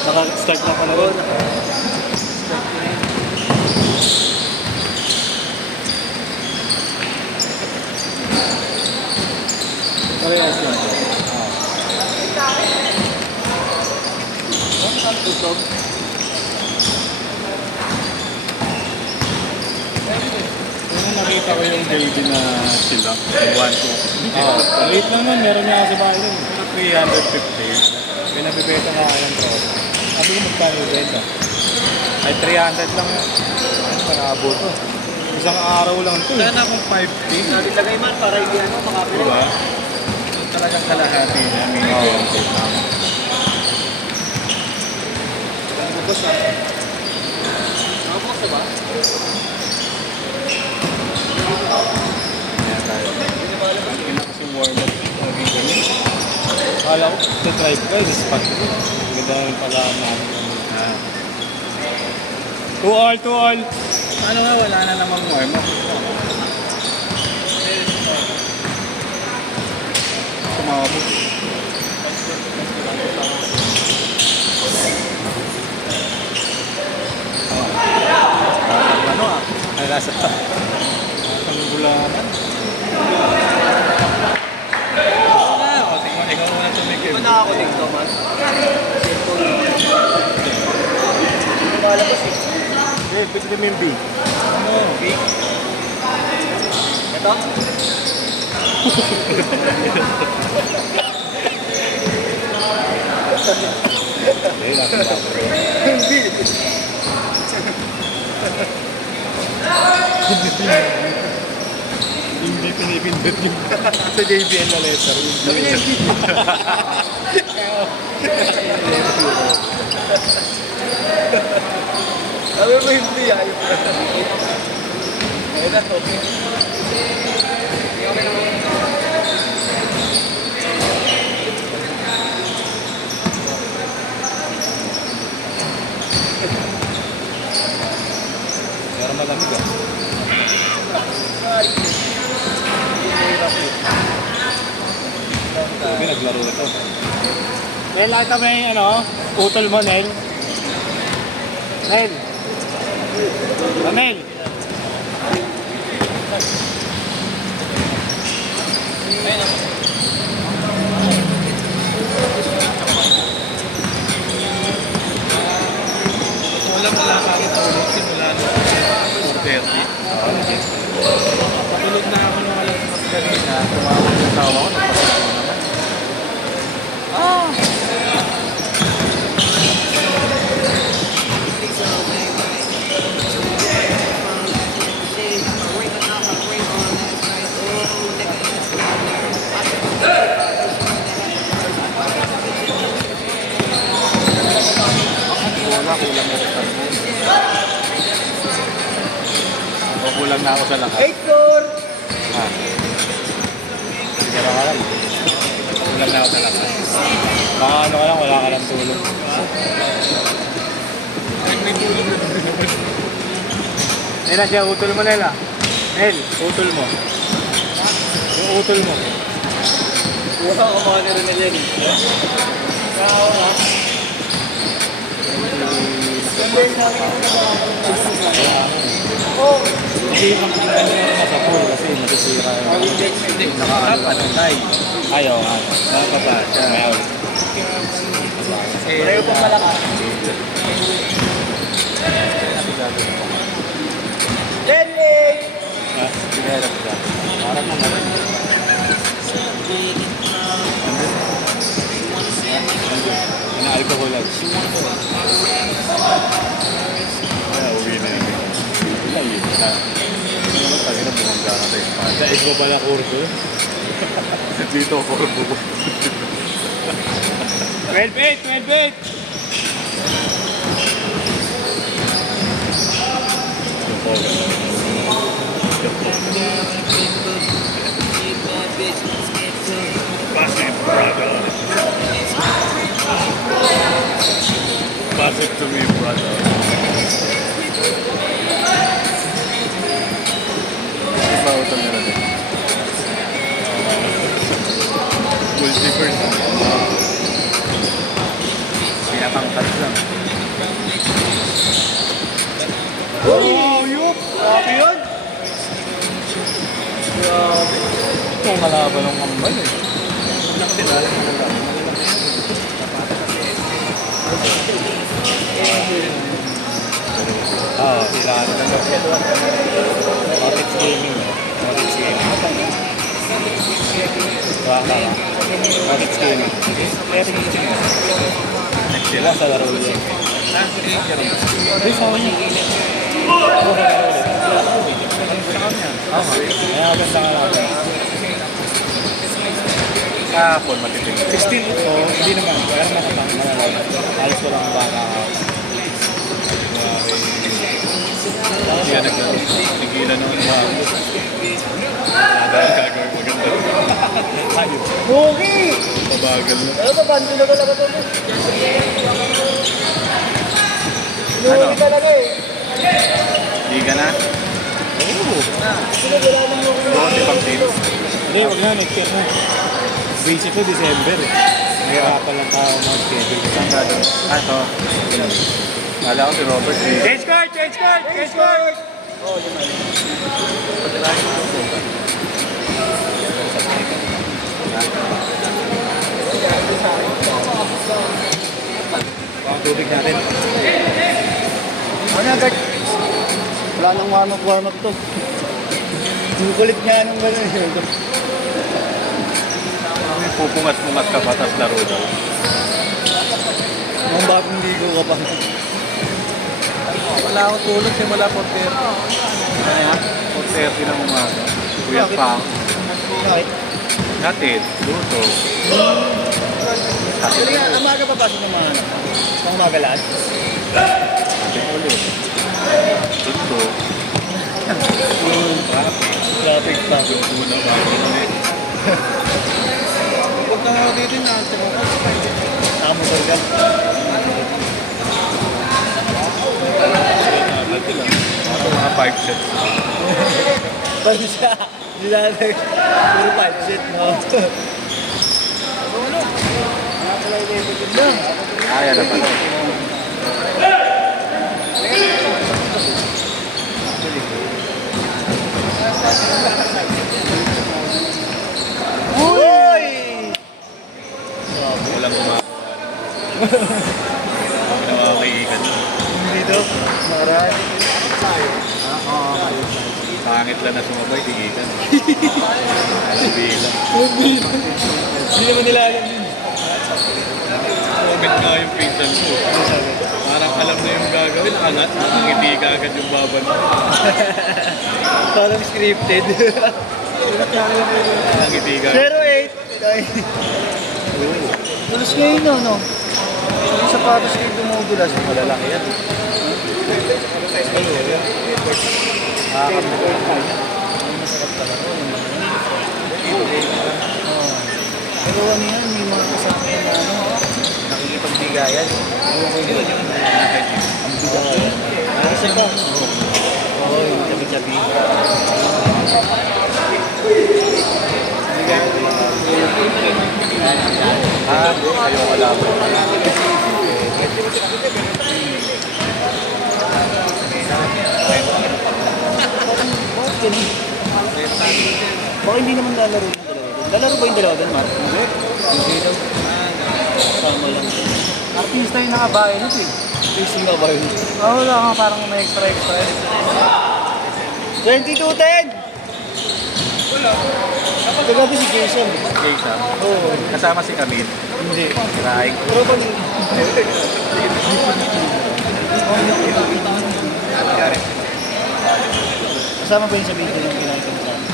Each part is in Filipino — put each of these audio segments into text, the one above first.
Naka-start na pala rin. Parehas lang. Yung nakita ko yung baby na sila, yung 1-2. Maliit lang nun, meron niya kasi bahay nun. 350. Pinabibenta na kayang tropa. Sabi ko magkano yung benta? Ay 300 lang yun. Ano, nakabot to. Isang araw lang ito. Wala na akong 5K. Nalagay man para hindi makapili. Diba? Talagang kalahati niya, minigyan ko lang. Ang bubos ah. Nakabos na ba? Ayan tayo. Hindi na kasi warm-up. Naging ganun. Akala ko, ito-drive ka, sa spot ko. Ganda naman pala namin. 2-all. Ano nga, wala na namang warm-up. Sumabot. Ano ah? Ay, nasa pa. Nasa bulanan. O, tingnan, ikaw muna tumikip. Ano nakakunik to man? Malabas eh. Eh, pwede mo yung B. Ano? B? Ito? Eh, natin ako. Hindi. Hindi pinipindot yung sa JBL na letter. Sabi niya yung B. Sabi mo hindi ayaw ko. Ayun na, okay. Pero malamig ah. Sabi naglaro ito. Nel, nakita mo yung ano, utol mo, Nel? Nel! Nel! Walang malakakit ulit simula nung 4:30. Patulog na ako nung alas 6 kanina. Tumawag yung tawa ko, nagpapagawa naman. Wala, kulang na sa karne. Kulang na ako sa lakas. 8-4! Ha? Hindi ka nakalam. Kulang na ako sa lakas. Baka ano ka lang, wala ka lang tulog. May tulog na doon. Nela, siya, utol mo, Nela. Nel, utol mo. Yung utol mo. Wala ako mga narinig yan eh. Kaya na. Oh! Hindi yung pagkikitan nyo sa pool kasi nasisira yung nakakatay. Ayaw nga. Nakakapasya. Ayaw. Pareho pong malakas. Jenny! Ha? Pinahirap ka. Parang mo naman. Ina-alcohol lang. Uwi na yun. Ayun na. Ano naman tayo na bumangga ka tayo pa. Dahil mo pala kurso. Dito kurso ko. 12-8! Pass it to me, brother. Iba utang nila din. Multi-first. Pinapang Cut lang. Oh, yun! Grabe yun! Grabe. Ito malaban ng kambal eh. Oo, sila ano na lang. Otex Gaming. Otex Gaming. Baka. Otex Gaming. Next sila sa laro ulit. Hindi, sa akin yun. Oo, sa laro ulit. Kaya maganda ka lang. Kahapon matipid. 16 so hindi naman. Pero makapang malalala. Alis ko lang baka. Hindi ka nagtigilan naman ba? Dahil gagawin maganda. Ayun. Okay! Pabagal na. Ano ba? Bando na talaga ito. Ano? Inuwi talaga eh. Hindi ka na? Oo. Sinagala ng mga Doon si Pang Team. Hindi, wag na. Next year na. Basic ko December eh. Nahirapan lang tao mag-schedule. Saan ka doon? Ito. Kala ko si Robert eh. Change card! Change card! Change card! Oo, di man. Pagkakain ko po. Pang tubig natin. Ano agad? Wala nang warm-up to. Yung kulit nga nung gano'n eh. Pupungat-pungat ka pa, tas laro daw. Mga bagong ligo ka pa. Wala akong tulog, simula 4:30. Ano yan? 4:30 ng umaga. Kuya Bakit? Pang. Bakit? Natin, luto. Actually nga, umaga pa pasok ng mga anak mo. Pang umaga lahat. Natin ulit. Luto. Traffic pa. Una bago na eh. Huwag ka nga dito na. Nakamotor ka. Ito mga 5 sets. Pag siya, nilalagay. Puro 5 set, no? Kaya na pala. Uy! Walang gumagawa. Nakakaiikan. Dito, maray. Pangit lang na sumabay, tigitan. Alam bilang. Hindi naman nila alam yun. Comment nga yung pinsan ko. Parang alam na yung gagawin, angat, hindi kagad yung baban. Parang scripted. Ang hindi kagad. 08. Tulos ngayon, no? Yung sapatos kayo dumudulas. Malalaki yan. Masarap talaga. Pero ano yan, may mga kasama na ano, nakikipagbigayan. Ewan ko yun. Ang bigayan. Kasi ka. Oo, yung tabi-tabi. Ayoko lang. Bakit ganun? Baka hindi naman lalaro yung dalawa doon. Lalaro ba yung dalawa doon, Mark? Hindi daw. Sama lang. Artista yung nakabahay nito eh. Facing ka ba yun? Wala nga, parang may extra. 22-10! Kagabi si Jason. Jason. Oo. Kasama si Camille. Hindi. Kiraing. Pero pa nila. Kasama ba yun sa video ng kinain ko sa amin?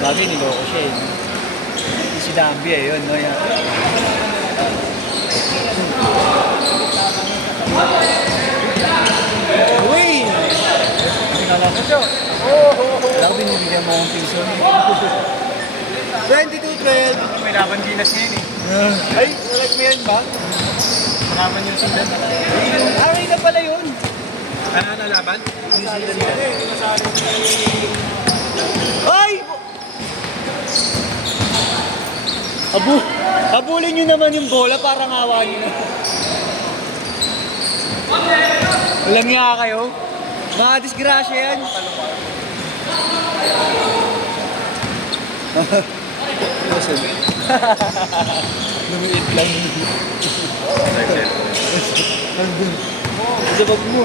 Bagay niloko siya eh. Si Dambi eh, yun, no? Yan. Uy! Sinala ko siya. Wala ko binibigyan mo akong piso. 22-12. May laban Ginas ngayon eh. Ay, nalag mo yan ba? Laban yung sindan. Aray na pala yun. Ano na laban? Ay! Habulin nyo naman yung bola, parang awa nyo na. Walang nga kayo. Mga disgrasya yan. Lumiit lang. Sa bag mo.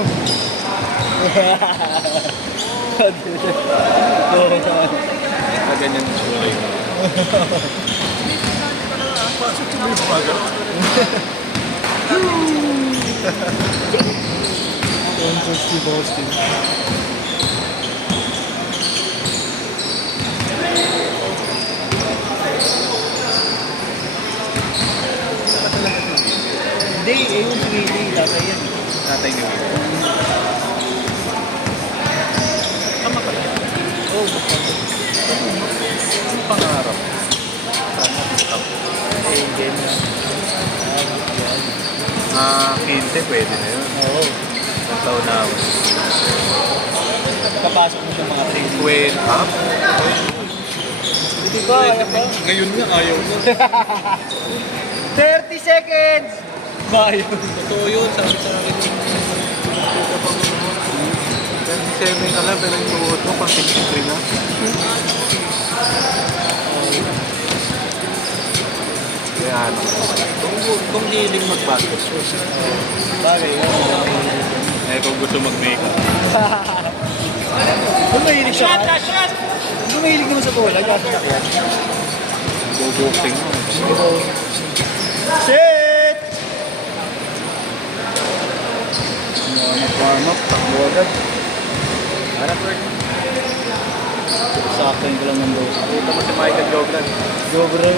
Ganyan yung sura yun. Pasok sa may baga. Don't touch the Boston. Hindi, yung swimming, tatay yan. Tatay niyo yun. Tama ka lang. Oh, Ang pangarap. hindi na. 15, pwede na yun. Oo. Ang taon na ako. Kapasok mo ng mga training. 12 up? Hindi ba, kaya ba? Ngayon nga, ayaw na. 30 seconds! Bayo. Totoo yun, sabi sa akin. 27 ka lang, pero yung suot mo, pang 63 na. Kaya ano, kung hiling mag-basketball. Bagay yun. Eh, kung gusto mag-makeup. Kung mahilig siya ka, kung mahilig naman sa bola, gano'n yan. Go-boxing mo. Shit! Warm up, takbo agad. Harap, Lord. Saktan ko lang ng dos. Ito mo si Michael Jordan. Go, bro.